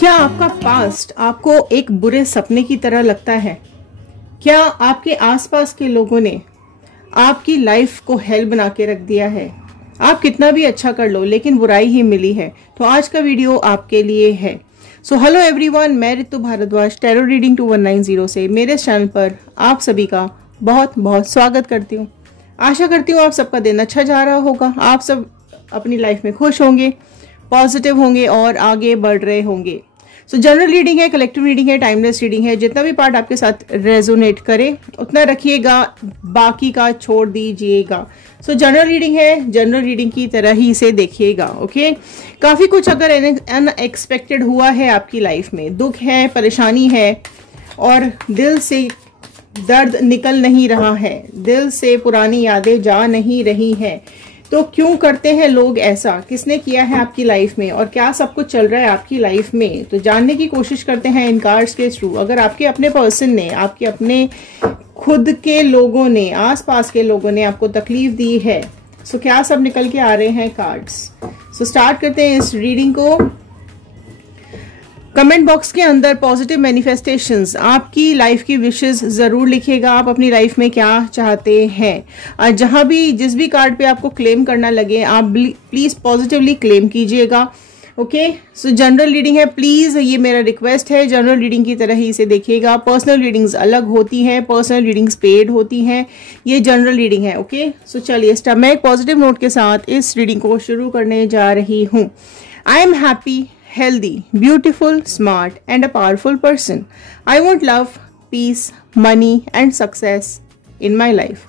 क्या आपका पास्ट आपको एक बुरे सपने की तरह लगता है? क्या आपके आसपास के लोगों ने आपकी लाइफ को हेल बना के रख दिया है? आप कितना भी अच्छा कर लो लेकिन बुराई ही मिली है। तो आज का वीडियो आपके लिए है। सो हेलो एवरीवन, मैं ऋतु भारद्वाज टैरो रीडिंग 2190 से मेरे चैनल पर आप सभी का बहुत बहुत स्वागत करती हूँ। आशा करती हूँ आप सबका दिन अच्छा जा रहा होगा, आप सब अपनी लाइफ में खुश होंगे, पॉजिटिव होंगे और आगे बढ़ रहे होंगे। सो जनरल रीडिंग है, कलेक्टिव रीडिंग है, टाइमलेस रीडिंग है। जितना भी पार्ट आपके साथ रेजोनेट करे उतना रखिएगा, बाकी का छोड़ दीजिएगा। सो जनरल रीडिंग है, जनरल रीडिंग की तरह ही इसे देखिएगा। ओके, काफ़ी कुछ अगर अनएक्सपेक्टेड हुआ है आपकी लाइफ में, दुख है, परेशानी है और दिल से दर्द निकल नहीं रहा है, दिल से पुरानी यादें जा नहीं रही हैं, तो क्यों करते हैं लोग ऐसा? किसने किया है आपकी लाइफ में और क्या सब कुछ चल रहा है आपकी लाइफ में? तो जानने की कोशिश करते हैं इन कार्ड्स के थ्रू। अगर आपके अपने पर्सन ने, आपके अपने खुद के लोगों ने, आसपास के लोगों ने आपको तकलीफ दी है, सो क्या सब निकल के आ रहे हैं कार्ड्स? सो स्टार्ट करते हैं इस रीडिंग को। कमेंट बॉक्स के अंदर पॉजिटिव मैनिफेस्टेशंस, आपकी लाइफ की विशेस जरूर लिखिएगा। आप अपनी लाइफ में क्या चाहते हैं, जहां भी जिस भी कार्ड पे आपको क्लेम करना लगे आप प्लीज पॉजिटिवली क्लेम कीजिएगा। ओके, सो जनरल रीडिंग है, प्लीज ये मेरा रिक्वेस्ट है, जनरल रीडिंग की तरह ही इसे देखिएगा। पर्सनल रीडिंग्स अलग होती हैं, पर्सनल रीडिंग्स पेड होती हैं, ये जनरल रीडिंग है। ओके, सो चलिए मैं एक पॉजिटिव नोट के साथ इस रीडिंग को शुरू करने जा रही हूँ। I am happy, healthy, beautiful, smart and a powerful person. I want love, peace, money and success in my life.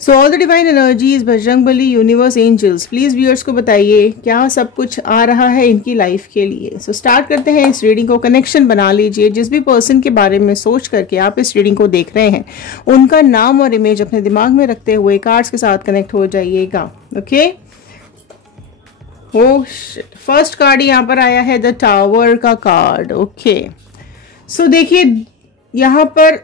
So all the divine energies, Bajrang Bali, universe, angels, please viewers को बताइए क्या सब कुछ आ रहा है इनकी लाइफ के लिए। सो स्टार्ट करते हैं इस रीडिंग को। कनेक्शन बना लीजिए। जिस भी पर्सन के बारे में सोच करके आप इस रीडिंग को देख रहे हैं, उनका नाम और इमेज अपने दिमाग में रखते हुए कार्ड्स के साथ कनेक्ट हो जाइएगा। ओके, फर्स्ट कार्ड यहाँ पर आया है द टावर का कार्ड। ओके, सो देखिए यहाँ पर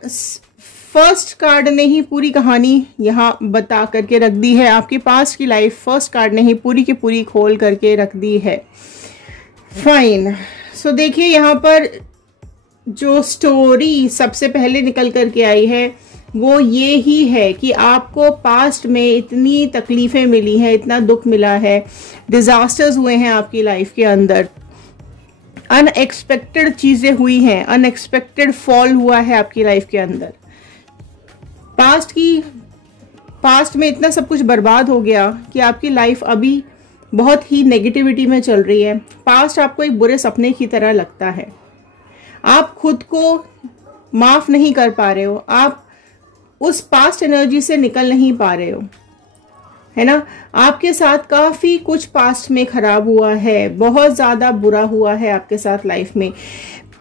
फर्स्ट कार्ड ने ही पूरी कहानी यहाँ बता करके रख दी है। आपके पास की लाइफ फर्स्ट कार्ड ने ही पूरी की पूरी खोल करके रख दी है। फाइन, सो देखिए यहाँ पर जो स्टोरी सबसे पहले निकल करके आई है वो ये ही है कि आपको पास्ट में इतनी तकलीफें मिली हैं, इतना दुख मिला है, डिजास्टर्स हुए हैं आपकी लाइफ के अंदर, अनएक्सपेक्टेड चीजें हुई हैं, अनएक्सपेक्टेड फॉल हुआ है आपकी लाइफ के अंदर। पास्ट में इतना सब कुछ बर्बाद हो गया कि आपकी लाइफ अभी बहुत ही नेगेटिविटी में चल रही है। पास्ट आपको एक बुरे सपने की तरह लगता है, आप खुद को माफ नहीं कर पा रहे हो, आप उस पास्ट एनर्जी से निकल नहीं पा रहे हो, है ना। आपके साथ काफी कुछ पास्ट में खराब हुआ है, बहुत ज्यादा बुरा हुआ है आपके साथ लाइफ में।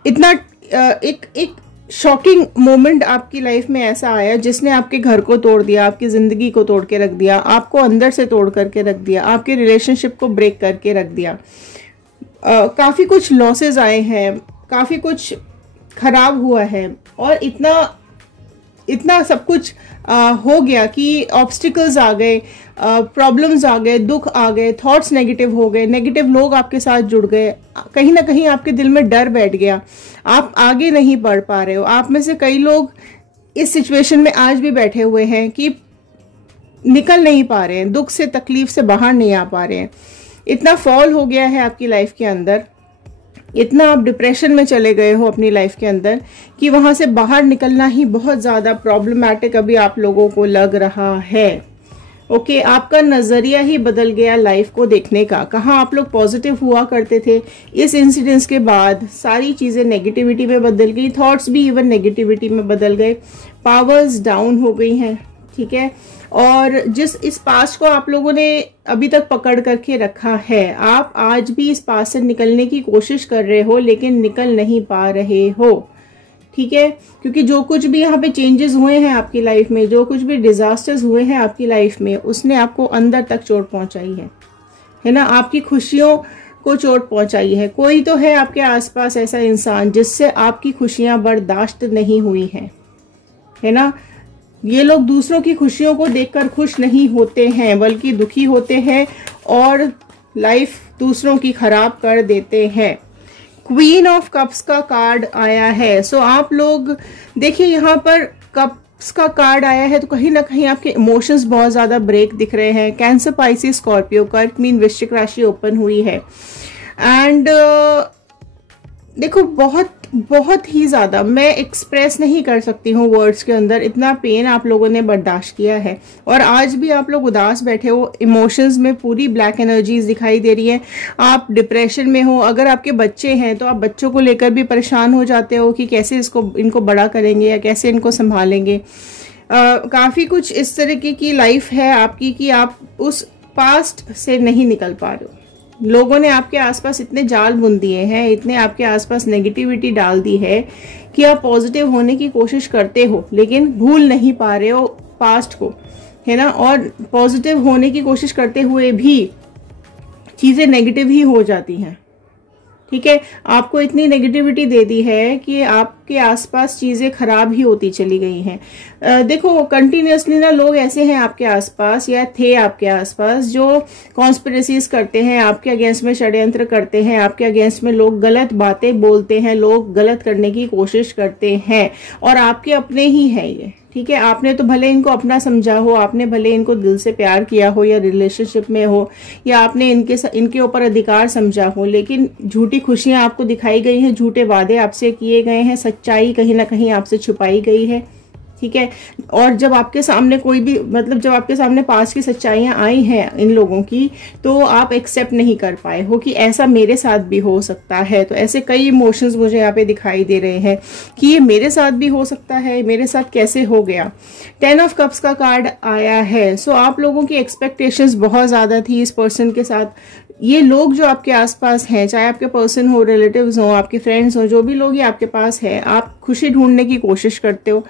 इतना एक शॉकिंग मोमेंट आपकी लाइफ में ऐसा आया जिसने आपके घर को तोड़ दिया, आपकी जिंदगी को तोड़ के रख दिया, आपको अंदर से तोड़ करके रख दिया, आपके रिलेशनशिप को ब्रेक करके रख दिया। काफी कुछ लॉसेस आए हैं, काफी कुछ खराब हुआ है और इतना सब कुछ हो गया कि ऑब्स्टिकल्स आ गए, प्रॉब्लम्स आ गए, दुख आ गए, थॉट्स नेगेटिव हो गए, नेगेटिव लोग आपके साथ जुड़ गए, कहीं ना कहीं आपके दिल में डर बैठ गया, आप आगे नहीं बढ़ पा रहे हो। आप में से कई लोग इस सिचुएशन में आज भी बैठे हुए हैं कि निकल नहीं पा रहे हैं, दुख से, तकलीफ से बाहर नहीं आ पा रहे हैं। इतना फॉल हो गया है आपकी लाइफ के अंदर, इतना आप डिप्रेशन में चले गए हो अपनी लाइफ के अंदर कि वहां से बाहर निकलना ही बहुत ज़्यादा प्रॉब्लमैटिक अभी आप लोगों को लग रहा है। ओके, आपका नज़रिया ही बदल गया लाइफ को देखने का। कहाँ आप लोग पॉजिटिव हुआ करते थे, इस इंसिडेंट्स के बाद सारी चीज़ें नेगेटिविटी में बदल गई, थॉट्स भी इवन नेगेटिविटी में बदल गए, पावर्स डाउन हो गई हैं, ठीक है। और जिस इस पास्ट को आप लोगों ने अभी तक पकड़ करके रखा है, आप आज भी इस पास्ट से निकलने की कोशिश कर रहे हो लेकिन निकल नहीं पा रहे हो, ठीक है। क्योंकि जो कुछ भी यहाँ पे चेंजेस हुए हैं आपकी लाइफ में, जो कुछ भी डिजास्टर्स हुए हैं आपकी लाइफ में, उसने आपको अंदर तक चोट पहुंचाई है ना, आपकी खुशियों को चोट पहुंचाई है। कोई तो है आपके आसपास ऐसा इंसान जिससे आपकी खुशियां बर्दाश्त नहीं हुई है ना। ये लोग दूसरों की खुशियों को देखकर खुश नहीं होते हैं बल्कि दुखी होते हैं और लाइफ दूसरों की खराब कर देते हैं। क्वीन ऑफ कप्स का कार्ड आया है। सो आप लोग देखिए यहाँ पर कप्स का कार्ड आया है, तो कहीं ना कहीं आपके इमोशंस बहुत ज़्यादा ब्रेक दिख रहे हैं। कैंसर, पाइसिस, स्कॉर्पियो का मीन वृश्चिक राशि ओपन हुई है। एंड देखो बहुत ही ज़्यादा मैं एक्सप्रेस नहीं कर सकती हूँ वर्ड्स के अंदर, इतना पेन आप लोगों ने बर्दाश्त किया है। और आज भी आप लोग उदास बैठे हो, इमोशंस में पूरी ब्लैक एनर्जीज दिखाई दे रही है। आप डिप्रेशन में हो। अगर आपके बच्चे हैं तो आप बच्चों को लेकर भी परेशान हो जाते हो कि कैसे इनको बड़ा करेंगे या कैसे इनको संभालेंगे। काफ़ी कुछ इस तरीके की लाइफ है आपकी कि आप उस पास्ट से नहीं निकल पा रहे हो। लोगों ने आपके आसपास इतने जाल बुन दिए हैं, इतने आपके आसपास नेगेटिविटी डाल दी है कि आप पॉजिटिव होने की कोशिश करते हो लेकिन भूल नहीं पा रहे हो पास्ट को, है ना। और पॉजिटिव होने की कोशिश करते हुए भी चीज़ें नेगेटिव ही हो जाती हैं। ठीक है, आपको इतनी नेगेटिविटी दे दी है कि आपके आसपास चीज़ें खराब ही होती चली गई हैं। देखो कंटिन्यूसली ना लोग ऐसे हैं आपके आसपास या थे आपके आसपास जो कॉन्स्पिरेसीज करते हैं, आपके अगेंस्ट में षड्यंत्र करते हैं, आपके अगेंस्ट में लोग गलत बातें बोलते हैं, लोग गलत करने की कोशिश करते हैं और आपके अपने ही हैं ये। ठीक है, आपने तो भले इनको अपना समझा हो, आपने भले इनको दिल से प्यार किया हो या रिलेशनशिप में हो या आपने इनके ऊपर अधिकार समझा हो, लेकिन झूठी खुशियां आपको दिखाई गई हैं, झूठे वादे आपसे किए गए हैं, सच्चाई कहीं ना कहीं आपसे छुपाई गई है। ठीक है, और जब आपके सामने कोई भी जब आपके सामने पास की सच्चाइयां आई हैं इन लोगों की, तो आप एक्सेप्ट नहीं कर पाए हो कि ऐसा मेरे साथ भी हो सकता है। तो ऐसे कई इमोशंस मुझे यहाँ पे दिखाई दे रहे हैं कि ये मेरे साथ भी हो सकता है, मेरे साथ कैसे हो गया। 10 ऑफ कप्स का कार्ड आया है। सो आप लोगों की एक्सपेक्टेशंस बहुत ज़्यादा थी इस पर्सन के साथ। ये लोग जो आपके आसपास हैं, चाहे आपके पर्सन हो, रिलेटिव्स हो, आपके फ्रेंड्स हो, जो भी लोग ये आपके पास है, आप खुशी ढूंढने की कोशिश करते हो,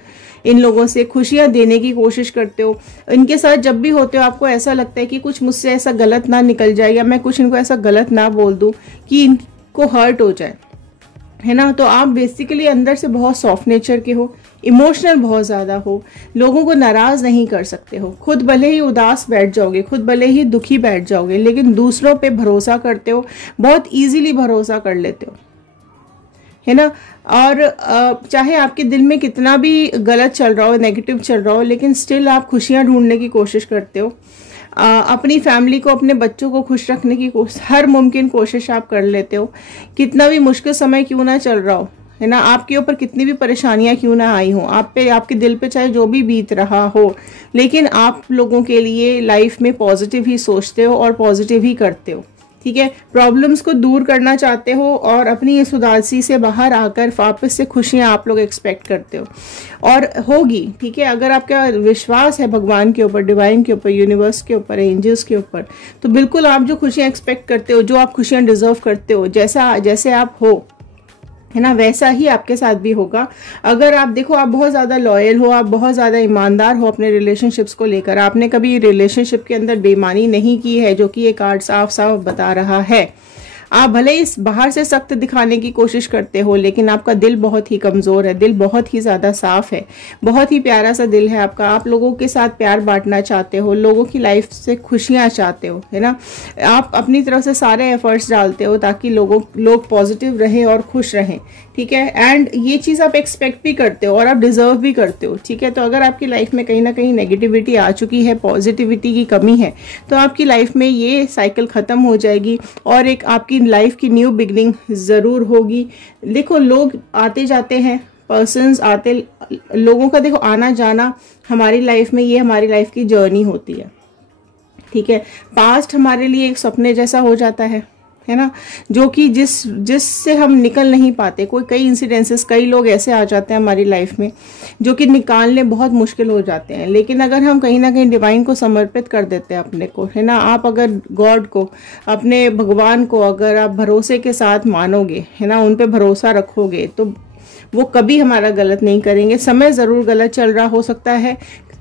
इन लोगों से खुशियां देने की कोशिश करते हो। इनके साथ जब भी होते हो आपको ऐसा लगता है कि कुछ मुझसे ऐसा गलत ना निकल जाए या मैं कुछ इनको ऐसा गलत ना बोल दूं कि इनको हर्ट हो जाए, है ना। तो आप बेसिकली अंदर से बहुत सॉफ्ट नेचर के हो, इमोशनल बहुत ज़्यादा हो, लोगों को नाराज़ नहीं कर सकते हो। खुद भले ही उदास बैठ जाओगे, खुद भले ही दुखी बैठ जाओगे, लेकिन दूसरों पे भरोसा करते हो, बहुत ईजिली भरोसा कर लेते हो, है ना। और चाहे आपके दिल में कितना भी गलत चल रहा हो, नेगेटिव चल रहा हो, लेकिन स्टिल आप खुशियां ढूंढने की कोशिश करते हो। अपनी फैमिली को, अपने बच्चों को खुश रखने की हर मुमकिन कोशिश आप कर लेते हो। कितना भी मुश्किल समय क्यों ना चल रहा हो, है ना, आपके ऊपर कितनी भी परेशानियां क्यों ना आई हो, आप पे, आपके दिल पे चाहे जो भी बीत रहा हो, लेकिन आप लोगों के लिए लाइफ में पॉजिटिव ही सोचते हो और पॉजिटिव ही करते हो। ठीक है, प्रॉब्लम्स को दूर करना चाहते हो और अपनी इस उदासी से बाहर आकर वापस से खुशियां आप लोग एक्सपेक्ट करते हो और होगी। ठीक है, अगर आपका विश्वास है भगवान के ऊपर, डिवाइन के ऊपर, यूनिवर्स के ऊपर, एंजल्स के ऊपर, तो बिल्कुल आप जो खुशियां एक्सपेक्ट करते हो, जो आप खुशियां डिजर्व करते हो, जैसे आप हो, है ना, वैसा ही आपके साथ भी होगा। अगर आप देखो, आप बहुत ज़्यादा लॉयल हो, आप बहुत ज़्यादा ईमानदार हो अपने रिलेशनशिप्स को लेकर, आपने कभी रिलेशनशिप के अंदर बेईमानी नहीं की है, जो कि ये कार्ड साफ साफ बता रहा है। आप भले इस बाहर से सख्त दिखाने की कोशिश करते हो, लेकिन आपका दिल बहुत ही कमज़ोर है, दिल बहुत ही ज़्यादा साफ है, बहुत ही प्यारा सा दिल है आपका। आप लोगों के साथ प्यार बांटना चाहते हो, लोगों की लाइफ से खुशियाँ चाहते हो, है ना। आप अपनी तरफ से सारे एफर्ट्स डालते हो ताकि लोग पॉजिटिव रहें और खुश रहें। ठीक है, एंड ये चीज़ आप एक्सपेक्ट भी करते हो और आप डिजर्व भी करते हो। ठीक है, तो अगर आपकी लाइफ में कहीं ना कहीं नेगेटिविटी आ चुकी है, पॉजिटिविटी की कमी है, तो आपकी लाइफ में ये साइकिल ख़त्म हो जाएगी और एक आपकी लाइफ की न्यू बिगनिंग ज़रूर होगी। देखो, लोग आते जाते हैं, पर्सन्स आते, लोगों का देखो आना जाना हमारी लाइफ में, ये हमारी लाइफ की जर्नी होती है। ठीक है, पास्ट हमारे लिए एक सपने जैसा हो जाता है ना, जो कि जिससे हम निकल नहीं पाते। कई इंसिडेंसेस, कई लोग ऐसे आ जाते हैं हमारी लाइफ में जो कि निकालने बहुत मुश्किल हो जाते हैं। लेकिन अगर हम कहीं ना कहीं डिवाइन को समर्पित कर देते हैं अपने को, है ना, आप अगर गॉड को, अपने भगवान को अगर आप भरोसे के साथ मानोगे, है ना, उन पे भरोसा रखोगे, तो वो कभी हमारा गलत नहीं करेंगे। समय ज़रूर गलत चल रहा हो सकता है,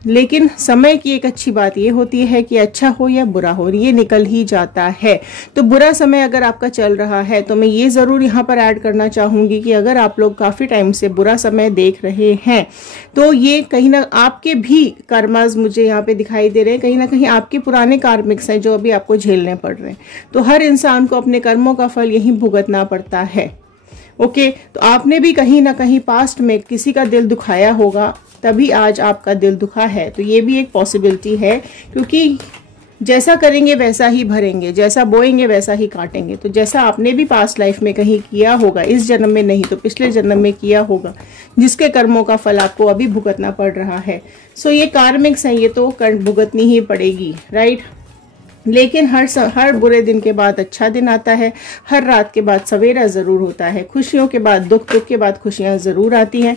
लेकिन समय की एक अच्छी बात ये होती है कि अच्छा हो या बुरा हो, ये निकल ही जाता है। तो बुरा समय अगर आपका चल रहा है, तो मैं ये ज़रूर यहाँ पर ऐड करना चाहूँगी कि अगर आप लोग काफ़ी टाइम से बुरा समय देख रहे हैं, तो ये कहीं ना आपके भी कर्मास मुझे यहाँ पे दिखाई दे रहे हैं, कहीं ना कहीं आपके पुराने कार्मिक्स हैं जो अभी आपको झेलने पड़ रहे हैं। तो हर इंसान को अपने कर्मों का फल यहीं भुगतना पड़ता है। ओके, तो आपने भी कहीं ना कहीं पास्ट में किसी का दिल दुखाया होगा, तभी आज आपका दिल दुखा है। तो ये भी एक पॉसिबिलिटी है, क्योंकि जैसा करेंगे वैसा ही भरेंगे, जैसा बोएंगे वैसा ही काटेंगे। तो जैसा आपने भी पास्ट लाइफ में कहीं किया होगा, इस जन्म में नहीं तो पिछले जन्म में किया होगा, जिसके कर्मों का फल आपको अभी भुगतना पड़ रहा है। सो ये कार्मिक्स है, ये तो भुगतनी ही पड़ेगी, राइट। लेकिन हर बुरे दिन के बाद अच्छा दिन आता है, हर रात के बाद सवेरा ज़रूर होता है, खुशियों के बाद दुख, दुख के बाद खुशियाँ ज़रूर आती हैं।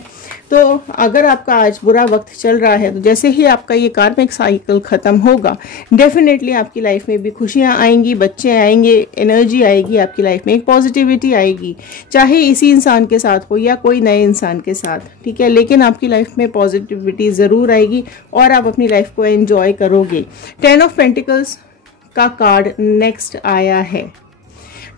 तो अगर आपका आज बुरा वक्त चल रहा है, तो जैसे ही आपका ये कार्मिक साइकिल ख़त्म होगा, डेफिनेटली आपकी लाइफ में भी खुशियाँ आएंगी, बच्चे आएंगे, एनर्जी आएगी आपकी लाइफ में, एक पॉजिटिविटी आएगी, चाहे इसी इंसान के साथ हो या कोई नए इंसान के साथ, ठीक है। लेकिन आपकी लाइफ में पॉजिटिविटी ज़रूर आएगी और आप अपनी लाइफ को एंजॉय करोगे। 10 ऑफ पेंटिकल्स का कार्ड नेक्स्ट आया है।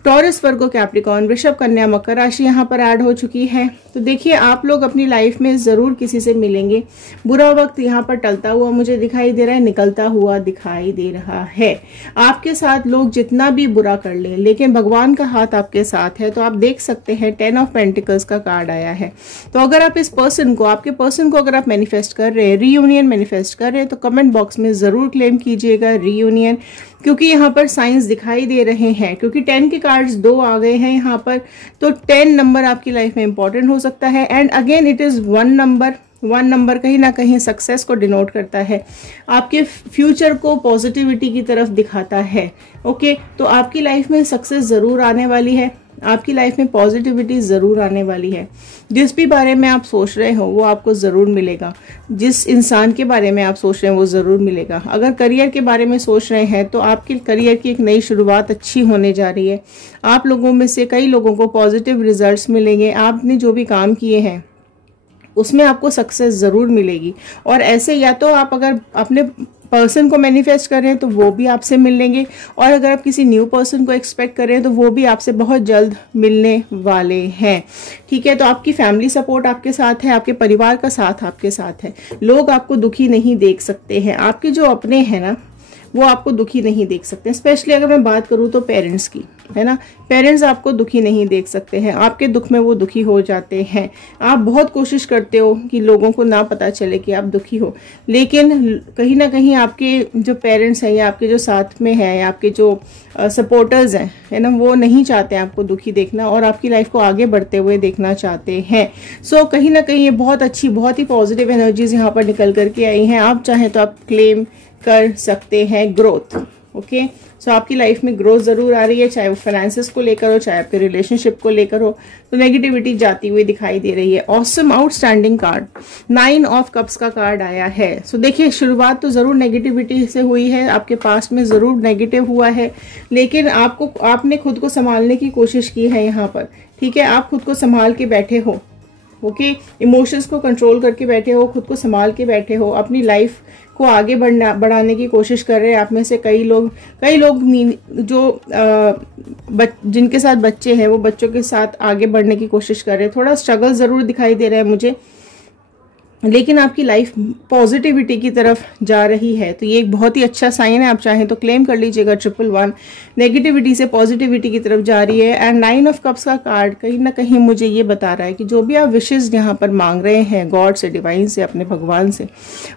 टॉरस, वर्गो, कैप्रिकॉर्न, वृषभ, कन्या, मकर राशि यहाँ पर ऐड हो चुकी है। तो देखिए, आप लोग अपनी लाइफ में ज़रूर किसी से मिलेंगे। बुरा वक्त यहाँ पर टलता हुआ मुझे दिखाई दे रहा है, निकलता हुआ दिखाई दे रहा है। आपके साथ लोग जितना भी बुरा कर लें, लेकिन भगवान का हाथ आपके साथ है। तो आप देख सकते हैं 10 ऑफ पेंटिकल्स का कार्ड आया है। तो अगर आप इस पर्सन को, आपके पर्सन को अगर आप मैनिफेस्ट कर रहे हैं, रीयूनियन मैनिफेस्ट कर रहे हैं, तो कमेंट बॉक्स में ज़रूर क्लेम कीजिएगा रीयूनियन, क्योंकि यहाँ पर साइंस दिखाई दे रहे हैं। क्योंकि 10 के कार्ड्स 2 आ गए हैं यहाँ पर, तो 10 नंबर आपकी लाइफ में इंपॉर्टेंट हो सकता है। And again it is 1 number कहीं ना कहीं सक्सेस को डिनोट करता है, आपके फ्यूचर को पॉजिटिविटी की तरफ दिखाता है। ओके, तो आपकी लाइफ में सक्सेस ज़रूर आने वाली है, आपकी लाइफ में पॉजिटिविटी ज़रूर आने वाली है। जिस भी बारे में आप सोच रहे हो वो आपको ज़रूर मिलेगा, जिस इंसान के बारे में आप सोच रहे हैं वो ज़रूर मिलेगा। अगर करियर के बारे में सोच रहे हैं तो आपके करियर की एक नई शुरुआत अच्छी होने जा रही है। आप लोगों में से कई लोगों को पॉजिटिव रिजल्ट्स मिलेंगे। आपने जो भी काम किए हैं उसमें आपको सक्सेस ज़रूर मिलेगी। और ऐसे या तो आप अगर अपने पर्सन को मैनिफेस्ट कर रहे हैं तो वो भी आपसे मिलेंगे, और अगर आप किसी न्यू पर्सन को एक्सपेक्ट कर रहे हैं तो वो भी आपसे बहुत जल्द मिलने वाले हैं, ठीक है। तो आपकी फैमिली सपोर्ट आपके साथ है, आपके परिवार का साथ आपके साथ है। लोग आपको दुखी नहीं देख सकते हैं, आपके जो अपने हैं ना वो आपको दुखी नहीं देख सकते। स्पेशली अगर मैं बात करूँ तो पेरेंट्स की, है ना, पेरेंट्स आपको दुखी नहीं देख सकते हैं, आपके दुख में वो दुखी हो जाते हैं। आप बहुत कोशिश करते हो कि लोगों को ना पता चले कि आप दुखी हो, लेकिन कहीं ना कहीं आपके जो पेरेंट्स हैं या आपके जो साथ में हैं या आपके जो सपोर्टर्स हैं, है ना, वो नहीं चाहते आपको दुखी देखना और आपकी लाइफ को आगे बढ़ते हुए देखना चाहते हैं। सो कहीं ना कहीं ये बहुत अच्छी, बहुत ही पॉजिटिव एनर्जीज यहाँ पर निकल करके आई हैं। आप चाहें तो आप क्लेम कर सकते हैं ग्रोथ। ओके, सो आपकी लाइफ में ग्रोथ ज़रूर आ रही है, चाहे वो फाइनेंसेस को लेकर हो, चाहे आपके रिलेशनशिप को लेकर हो। तो नेगेटिविटी जाती हुई दिखाई दे रही है। Awesome outstanding card 9 of cups का कार्ड आया है। सो देखिए, शुरुआत तो ज़रूर नेगेटिविटी से हुई है, आपके पास्ट में ज़रूर नेगेटिव हुआ है, लेकिन आपने खुद को संभालने की कोशिश की है यहाँ पर, ठीक है। आप खुद को संभाल के बैठे हो, ओके, इमोशंस को कंट्रोल करके बैठे हो, खुद को संभाल के बैठे हो, अपनी लाइफ को आगे बढ़ाने की कोशिश कर रहे हैं। आप में से कई लोग जो जिनके साथ बच्चे हैं वो बच्चों के साथ आगे बढ़ने की कोशिश कर रहे हैं। थोड़ा स्ट्रगल ज़रूर दिखाई दे रहा है मुझे, लेकिन आपकी लाइफ पॉजिटिविटी की तरफ जा रही है। तो ये एक बहुत ही अच्छा साइन है। आप चाहें तो क्लेम कर लीजिएगा 111 नेगेटिविटी से पॉजिटिविटी की तरफ जा रही है। एंड 9 ऑफ कप्स का कार्ड कहीं ना कहीं मुझे ये बता रहा है कि जो भी आप विशेष यहाँ पर मांग रहे हैं गॉड से, डिवाइन से, अपने भगवान से,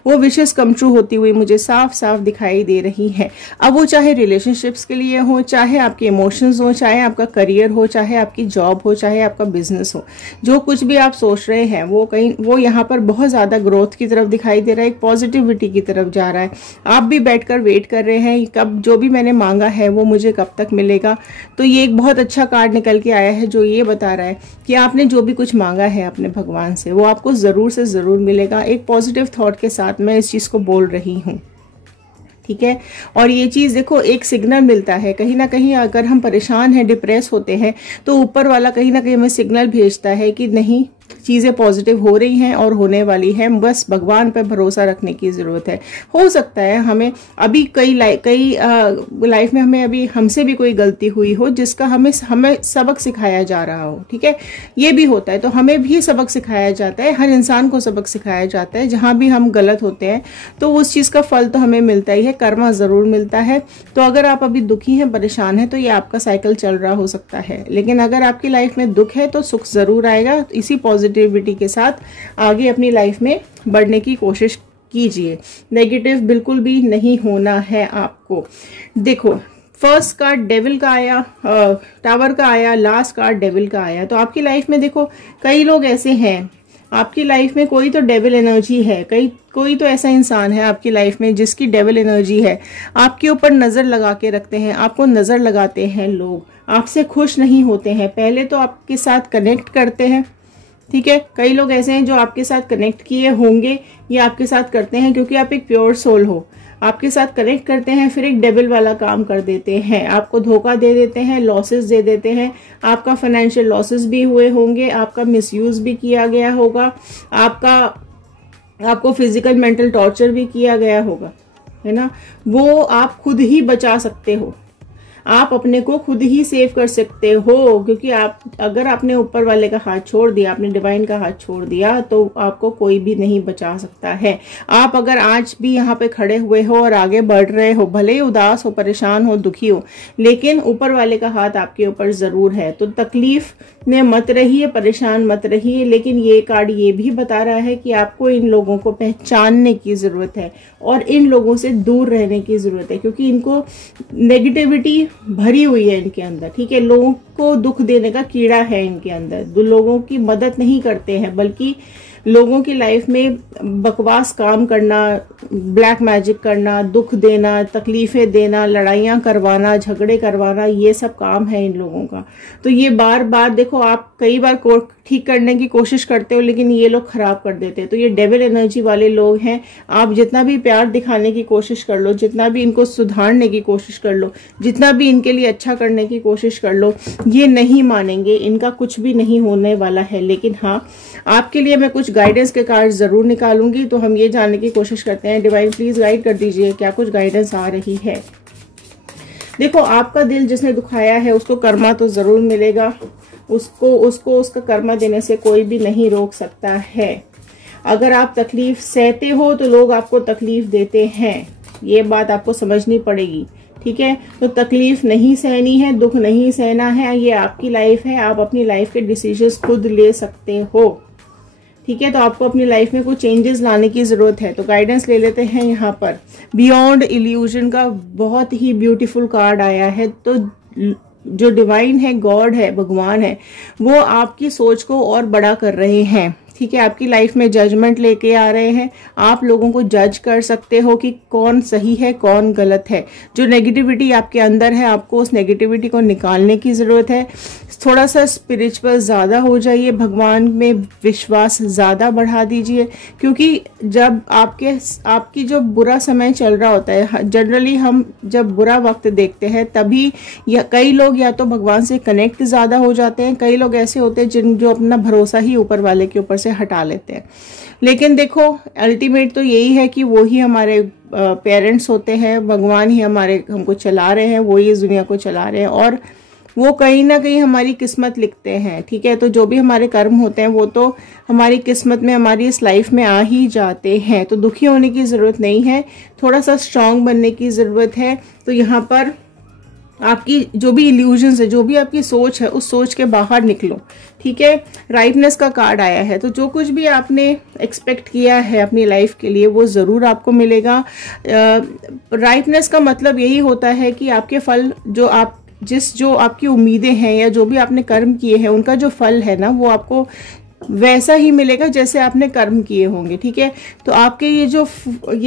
वो विशेष कम ट्रू होती हुई मुझे साफ साफ दिखाई दे रही है। अब वो चाहे रिलेशनशिप्स के लिए हो, चाहे आपके इमोशंस हो, चाहे आपका करियर हो, चाहे आपकी जॉब हो, चाहे आपका बिजनेस हो, जो कुछ भी आप सोच रहे हैं वो यहाँ पर बहुत ज़्यादा ग्रोथ की तरफ दिखाई दे रहा है, एक पॉजिटिविटी की तरफ जा रहा है। आप भी बैठकर वेट कर रहे हैं कब जो भी मैंने मांगा है वो मुझे कब तक मिलेगा। तो ये एक बहुत अच्छा कार्ड निकल के आया है जो ये बता रहा है कि आपने जो भी कुछ मांगा है अपने भगवान से वो आपको ज़रूर से ज़रूर मिलेगा। एक पॉजिटिव थॉट के साथ मैं इस चीज़ को बोल रही हूँ, ठीक है। और ये चीज़ देखो, एक सिग्नल मिलता है कहीं ना कहीं। अगर हम परेशान हैं, डिप्रेस होते हैं, तो ऊपर वाला कहीं ना कहीं हमें सिग्नल भेजता है कि नहीं, चीज़ें पॉजिटिव हो रही हैं और होने वाली हैं, बस भगवान पर भरोसा रखने की ज़रूरत है। हो सकता है हमें अभी कई लाइफ में हमें अभी हमसे भी कोई गलती हुई हो जिसका हमें सबक सिखाया जा रहा हो, ठीक है, ये भी होता है। तो हमें भी सबक सिखाया जाता है, हर इंसान को सबक सिखाया जाता है। जहाँ भी हम गलत होते हैं तो उस चीज़ का फल तो हमें मिलता ही है, कर्मा ज़रूर मिलता है। तो अगर आप अभी दुखी हैं, परेशान हैं, तो ये आपका साइकिल चल रहा हो सकता है। लेकिन अगर आपकी लाइफ में दुख है तो सुख ज़रूर आएगा। इसी पॉजिटिविटी के साथ आगे अपनी लाइफ में बढ़ने की कोशिश कीजिए। नेगेटिव बिल्कुल भी नहीं होना है आपको। देखो, फर्स्ट कार्ड डेविल का आया, टावर का आया, लास्ट कार्ड डेविल का आया। तो आपकी लाइफ में देखो कई लोग ऐसे हैं, आपकी लाइफ में कोई तो डेविल एनर्जी है, कोई तो ऐसा इंसान है आपकी लाइफ में जिसकी डेविल एनर्जी है। आपके ऊपर नज़र लगा के रखते हैं, आपको नज़र लगाते हैं लोग, आपसे खुश नहीं होते हैं। पहले तो आपके साथ कनेक्ट करते हैं, ठीक है, कई लोग ऐसे हैं जो आपके साथ कनेक्ट किए होंगे या आपके साथ करते हैं क्योंकि आप एक प्योर सोल हो, आपके साथ कनेक्ट करते हैं, फिर एक डेविल वाला काम कर देते हैं, आपको धोखा दे देते हैं, लॉसेस दे देते हैं। आपका फाइनेंशियल लॉसेस भी हुए होंगे, आपका मिसयूज भी किया गया होगा, आपको फिजिकल मेंटल टॉर्चर भी किया गया होगा, है ना। वो आप खुद ही बचा सकते हो, आप अपने को खुद ही सेव कर सकते हो, क्योंकि आप अगर आपने ऊपर वाले का हाथ छोड़ दिया, आपने डिवाइन का हाथ छोड़ दिया, तो आपको कोई भी नहीं बचा सकता है। आप अगर आज भी यहाँ पे खड़े हुए हो और आगे बढ़ रहे हो, भले ही उदास हो, परेशान हो, दुखी हो, लेकिन ऊपर वाले का हाथ आपके ऊपर जरूर है। तो तकलीफ में मत रहिए, परेशान मत रहिए। लेकिन ये कार्ड ये भी बता रहा है कि आपको इन लोगों को पहचानने की जरूरत है और इन लोगों से दूर रहने की जरूरत है, क्योंकि इनको नेगेटिविटी भरी हुई है इनके अंदर, ठीक है। लोगों को दुख देने का कीड़ा है इनके अंदर, लोगों की मदद नहीं करते हैं, बल्कि लोगों की लाइफ में बकवास काम करना, ब्लैक मैजिक करना, दुख देना, तकलीफें देना, लड़ाइयाँ करवाना, झगड़े करवाना, ये सब काम है इन लोगों का। तो ये बार बार देखो, आप कई बार ठीक करने की कोशिश करते हो लेकिन ये लोग खराब कर देते हैं। तो ये डेविल एनर्जी वाले लोग हैं। आप जितना भी प्यार दिखाने की कोशिश कर लो, जितना भी इनको सुधारने की कोशिश कर लो, जितना भी इनके लिए अच्छा करने की कोशिश कर लो, ये नहीं मानेंगे, इनका कुछ भी नहीं होने वाला है। लेकिन हाँ, आपके लिए मैं कुछ गाइडेंस के कार्ड जरूर निकालूंगी। तो हम ये जानने की कोशिश करते हैं, डिवाइन प्लीज गाइड कर दीजिए क्या कुछ गाइडेंस आ रही है। देखो, आपका दिल जिसने दुखाया है उसको कर्मा तो जरूर मिलेगा, उसको उसका कर्मा देने से कोई भी नहीं रोक सकता है। अगर आप तकलीफ सहते हो तो लोग आपको तकलीफ देते हैं, ये बात आपको समझनी पड़ेगी, ठीक है। तो तकलीफ नहीं सहनी है, दुख नहीं सहना है, ये आपकी लाइफ है। आप अपनी लाइफ के डिसीजंस खुद ले सकते हो, ठीक है। तो आपको अपनी लाइफ में कुछ चेंजेस लाने की जरूरत है। तो गाइडेंस ले लेते हैं। यहाँ पर बियॉन्ड इल्यूजन का बहुत ही ब्यूटीफुल कार्ड आया है। तो जो डिवाइन है, गॉड है, भगवान है, वो आपकी सोच को और बड़ा कर रहे हैं, ठीक है। आपकी लाइफ में जजमेंट लेके आ रहे हैं। आप लोगों को जज कर सकते हो कि कौन सही है, कौन गलत है। जो नेगेटिविटी आपके अंदर है, आपको उस नेगेटिविटी को निकालने की जरूरत है। थोड़ा सा स्पिरिचुअल ज़्यादा हो जाइए, भगवान में विश्वास ज़्यादा बढ़ा दीजिए, क्योंकि जब आपकी जो बुरा समय चल रहा होता है, जनरली हम जब बुरा वक्त देखते हैं तभी कई लोग या तो भगवान से कनेक्ट ज़्यादा हो जाते हैं, कई लोग ऐसे होते हैं जो अपना भरोसा ही ऊपर वाले के ऊपर से हटा लेते हैं। लेकिन देखो, अल्टीमेट तो यही है कि वो ही हमारे पेरेंट्स होते हैं, भगवान ही हमको चला रहे हैं, वो ही इस दुनिया को चला रहे हैं और वो कहीं ना कहीं हमारी किस्मत लिखते हैं, ठीक है। तो जो भी हमारे कर्म होते हैं वो तो हमारी किस्मत में, हमारी इस लाइफ में आ ही जाते हैं। तो दुखी होने की ज़रूरत नहीं है, थोड़ा सा स्ट्रांग बनने की ज़रूरत है। तो यहाँ पर आपकी जो भी इल्यूजन्स है, जो भी आपकी सोच है, उस सोच के बाहर निकलो, ठीक है। राइटनेस का कार्ड आया है। तो जो कुछ भी आपने एक्सपेक्ट किया है अपनी लाइफ के लिए वो ज़रूर आपको मिलेगा। राइटनेस का मतलब यही होता है कि आपके फल जो आपकी उम्मीदें हैं या जो भी आपने कर्म किए हैं, उनका जो फल है ना, वो आपको वैसा ही मिलेगा जैसे आपने कर्म किए होंगे, ठीक है। तो आपके ये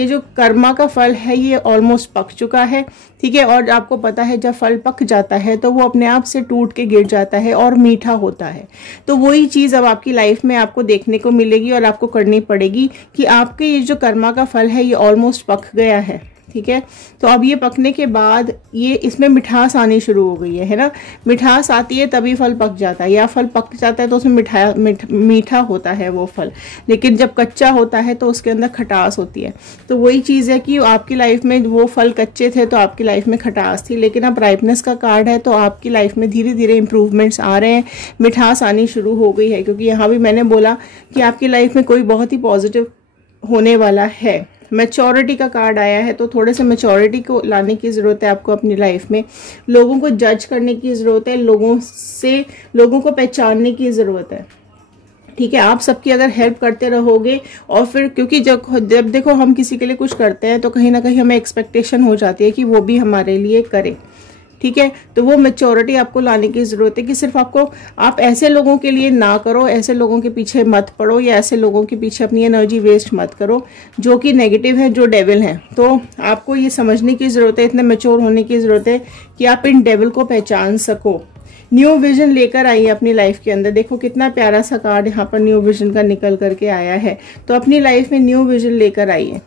जो कर्मा का फल है ये ऑलमोस्ट पक चुका है, ठीक है। और आपको पता है जब फल पक जाता है तो वो अपने आप से टूट के गिर जाता है और मीठा होता है। तो वही चीज़ अब आपकी लाइफ में आपको देखने को मिलेगी और आपको करनी पड़ेगी कि आपके ये जो कर्मा का फल है ये ऑलमोस्ट पक गया है, ठीक है। तो अब ये पकने के बाद ये इसमें मिठास आनी शुरू हो गई है ना। मिठास आती है तभी फल पक जाता है, या फल पक जाता है तो उसमें मीठा होता है वो फल, लेकिन जब कच्चा होता है तो उसके अंदर खटास होती है। तो वही चीज़ है कि आपकी लाइफ में वो फल कच्चे थे तो आपकी लाइफ में खटास थी, लेकिन अब राइपनेस का कार्ड है तो आपकी लाइफ में धीरे धीरे इंप्रूवमेंट्स आ रहे हैं, मिठास आनी शुरू हो गई है। क्योंकि यहाँ भी मैंने बोला कि आपकी लाइफ में कोई बहुत ही पॉजिटिव होने वाला है। मैच्योरिटी का कार्ड आया है, तो थोड़े से मैच्योरिटी को लाने की ज़रूरत है आपको अपनी लाइफ में। लोगों को जज करने की ज़रूरत है, लोगों को पहचानने की ज़रूरत है, ठीक है। आप सबकी अगर हेल्प करते रहोगे और फिर क्योंकि जब देखो हम किसी के लिए कुछ करते हैं तो कहीं ना कहीं हमें एक्सपेक्टेशन हो जाती है कि वो भी हमारे लिए करे, ठीक है। तो वो मैच्योरिटी आपको लाने की ज़रूरत है कि सिर्फ आप ऐसे लोगों के लिए ना करो, ऐसे लोगों के पीछे मत पड़ो, या ऐसे लोगों के पीछे अपनी एनर्जी वेस्ट मत करो जो कि नेगेटिव है, जो डेविल हैं। तो आपको ये समझने की ज़रूरत है, इतने मैच्योर होने की ज़रूरत है कि आप इन डेविल को पहचान सको। न्यू विजन लेकर आइए अपनी लाइफ के अंदर। देखो कितना प्यारा सा कार्ड यहाँ पर न्यू विजन का निकल करके आया है। तो अपनी लाइफ में न्यू विजन लेकर आइए,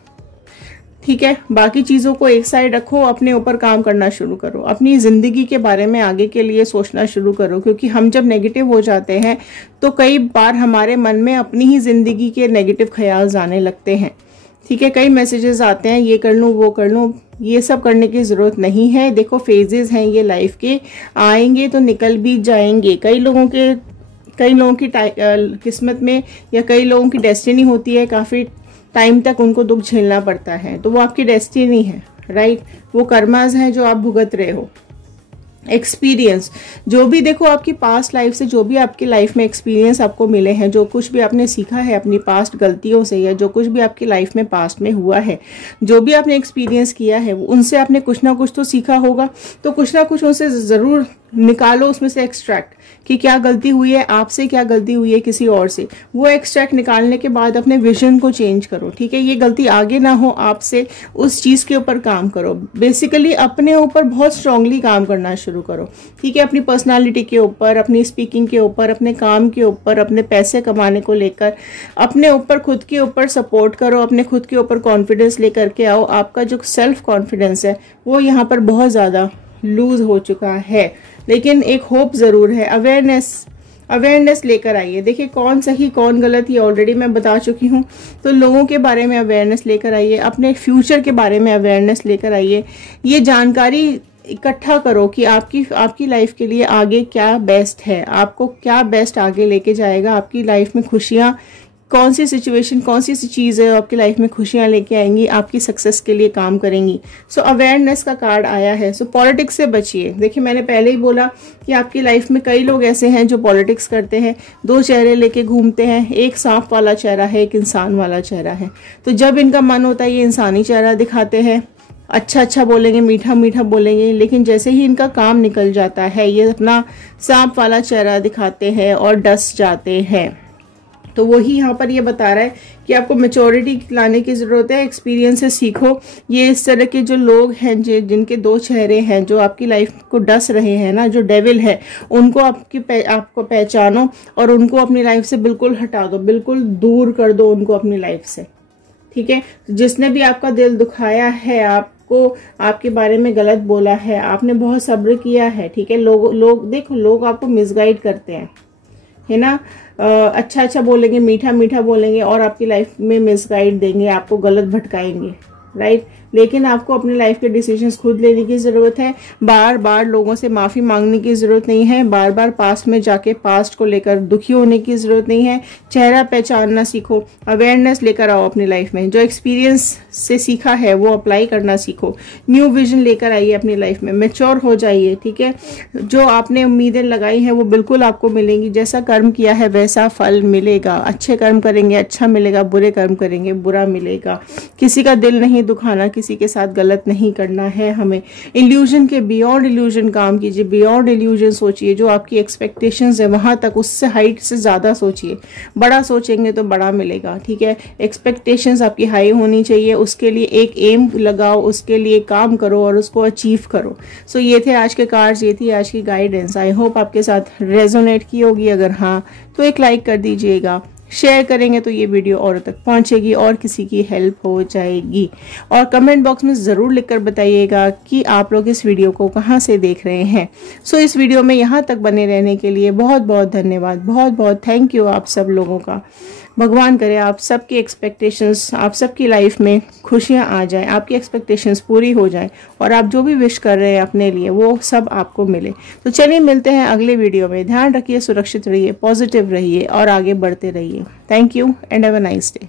ठीक है। बाकी चीज़ों को एक साइड रखो, अपने ऊपर काम करना शुरू करो, अपनी ज़िंदगी के बारे में आगे के लिए सोचना शुरू करो। क्योंकि हम जब नेगेटिव हो जाते हैं तो कई बार हमारे मन में अपनी ही ज़िंदगी के नेगेटिव ख्याल आने लगते हैं, ठीक है। कई मैसेजेस आते हैं ये कर लूँ वो कर लूँ, ये सब करने की ज़रूरत नहीं है। देखो फेजेस हैं ये लाइफ के, आएंगे तो निकल भी जाएंगे। कई लोगों की किस्मत में या कई लोगों की डेस्टिनी होती है काफ़ी टाइम तक उनको दुख झेलना पड़ता है, तो वो आपकी डेस्टिनी है, राइट। वो कर्मास हैं जो आप भुगत रहे हो। एक्सपीरियंस जो भी देखो आपकी पास्ट लाइफ से, जो भी आपकी लाइफ में एक्सपीरियंस आपको मिले हैं, जो कुछ भी आपने सीखा है अपनी पास्ट गलतियों से, या जो कुछ भी आपकी लाइफ में पास्ट में हुआ है, जो भी आपने एक्सपीरियंस किया है, उनसे आपने कुछ ना कुछ तो सीखा होगा। तो कुछ ना कुछ उनसे ज़रूर निकालो, उसमें से एक्सट्रैक्ट कि क्या गलती हुई है आपसे, क्या गलती हुई है किसी और से। वो एक्सट्रैक्ट निकालने के बाद अपने विजन को चेंज करो, ठीक है। ये गलती आगे ना हो आपसे, उस चीज़ के ऊपर काम करो। बेसिकली अपने ऊपर बहुत स्ट्रांगली काम करना शुरू करो, ठीक है। अपनी पर्सनालिटी के ऊपर, अपनी स्पीकिंग के ऊपर, अपने काम के ऊपर, अपने पैसे कमाने को लेकर अपने ऊपर, खुद के ऊपर सपोर्ट करो, अपने खुद के ऊपर कॉन्फिडेंस लेकर के आओ। आपका जो सेल्फ कॉन्फिडेंस है वो यहाँ पर बहुत ज़्यादा लूज हो चुका है, लेकिन एक होप ज़रूर है। अवेयरनेस लेकर आइए। देखिए कौन सही कौन गलत ये ऑलरेडी मैं बता चुकी हूँ। तो लोगों के बारे में अवेयरनेस लेकर आइए, अपने फ्यूचर के बारे में अवेयरनेस लेकर आइए। ये जानकारी इकट्ठा करो कि आपकी लाइफ के लिए आगे क्या बेस्ट है, आपको क्या बेस्ट आगे लेके जाएगा। आपकी लाइफ में खुशियाँ, कौन सी सिचुएशन, कौन सी चीज़ है आपकी लाइफ में खुशियाँ लेके आएंगी, आपकी सक्सेस के लिए काम करेंगी। सो अवेयरनेस का कार्ड आया है। सो पॉलिटिक्स से बचिए। देखिए मैंने पहले ही बोला कि आपकी लाइफ में कई लोग ऐसे हैं जो पॉलिटिक्स करते हैं, दो चेहरे लेके घूमते हैं, एक सांप वाला चेहरा है, एक इंसान वाला चेहरा है। तो जब इनका मन होता है ये इंसानी चेहरा दिखाते हैं, अच्छा बोलेंगे, मीठा मीठा बोलेंगे, लेकिन जैसे ही इनका काम निकल जाता है ये अपना सांप वाला चेहरा दिखाते हैं और डस जाते हैं। तो वही यहाँ पर ये बता रहा है कि आपको मैच्योरिटी लाने की ज़रूरत है, एक्सपीरियंस से सीखो। ये इस तरह के जो लोग हैं जिनके दो चेहरे हैं, जो आपकी लाइफ को डस रहे हैं ना, जो डेविल है, उनको आपको पहचानो और उनको अपनी लाइफ से बिल्कुल हटा दो, बिल्कुल दूर कर दो उनको अपनी लाइफ से, ठीक है। जिसने भी आपका दिल दुखाया है, आपको आपके बारे में गलत बोला है, आपने बहुत सब्र किया है, ठीक है। लोग आपको मिसगाइड करते हैं, है ना। अच्छा बोलेंगे, मीठा मीठा बोलेंगे और आपकी लाइफ में मिसगाइड देंगे, आपको गलत भटकाएंगे, राइट। लेकिन आपको अपनी लाइफ के डिसीजंस खुद लेने की ज़रूरत है। बार बार लोगों से माफ़ी मांगने की ज़रूरत नहीं है। बार बार पास्ट में जाके पास्ट को लेकर दुखी होने की ज़रूरत नहीं है। चेहरा पहचानना सीखो, अवेयरनेस लेकर आओ अपनी लाइफ में। जो एक्सपीरियंस से सीखा है वो अप्लाई करना सीखो। न्यू विजन लेकर आइए अपनी लाइफ में, मैच्योर हो जाइए, ठीक है। जो आपने उम्मीदें लगाई हैं वो बिल्कुल आपको मिलेंगी। जैसा कर्म किया है वैसा फल मिलेगा। अच्छे कर्म करेंगे अच्छा मिलेगा, बुरे कर्म करेंगे बुरा मिलेगा। किसी का दिल नहीं दुखाना, किसी के साथ गलत नहीं करना है हमें। इल्यूजन के बियॉन्ड इल्यूजन काम कीजिए, बियॉन्ड इल्यूजन सोचिए। जो आपकी एक्सपेक्टेशंस है वहां तक, उससे हाइट से ज़्यादा सोचिए। बड़ा सोचेंगे तो बड़ा मिलेगा, ठीक है। एक्सपेक्टेशंस आपकी हाई होनी चाहिए, उसके लिए एक एम लगाओ, उसके लिए काम करो और उसको अचीव करो। सो ये थे आज के कार्ड्स, ये थी आज की गाइडेंस। आई होप आपके साथ रेजोनेट की होगी। अगर हाँ तो एक लाइक कर दीजिएगा, शेयर करेंगे तो ये वीडियो औरों तक पहुंचेगी और किसी की हेल्प हो जाएगी। और कमेंट बॉक्स में ज़रूर लिखकर बताइएगा कि आप लोग इस वीडियो को कहाँ से देख रहे हैं। सो इस वीडियो में यहाँ तक बने रहने के लिए बहुत बहुत धन्यवाद, बहुत बहुत थैंक यू आप सब लोगों का। भगवान करे आप सबकी एक्सपेक्टेशंस, आप सबकी लाइफ में खुशियाँ आ जाएं, आपकी एक्सपेक्टेशंस पूरी हो जाएं और आप जो भी विश कर रहे हैं अपने लिए वो सब आपको मिले। तो चलिए मिलते हैं अगले वीडियो में। ध्यान रखिए, सुरक्षित रहिए, पॉजिटिव रहिए और आगे बढ़ते रहिए। Thank you and have a nice day.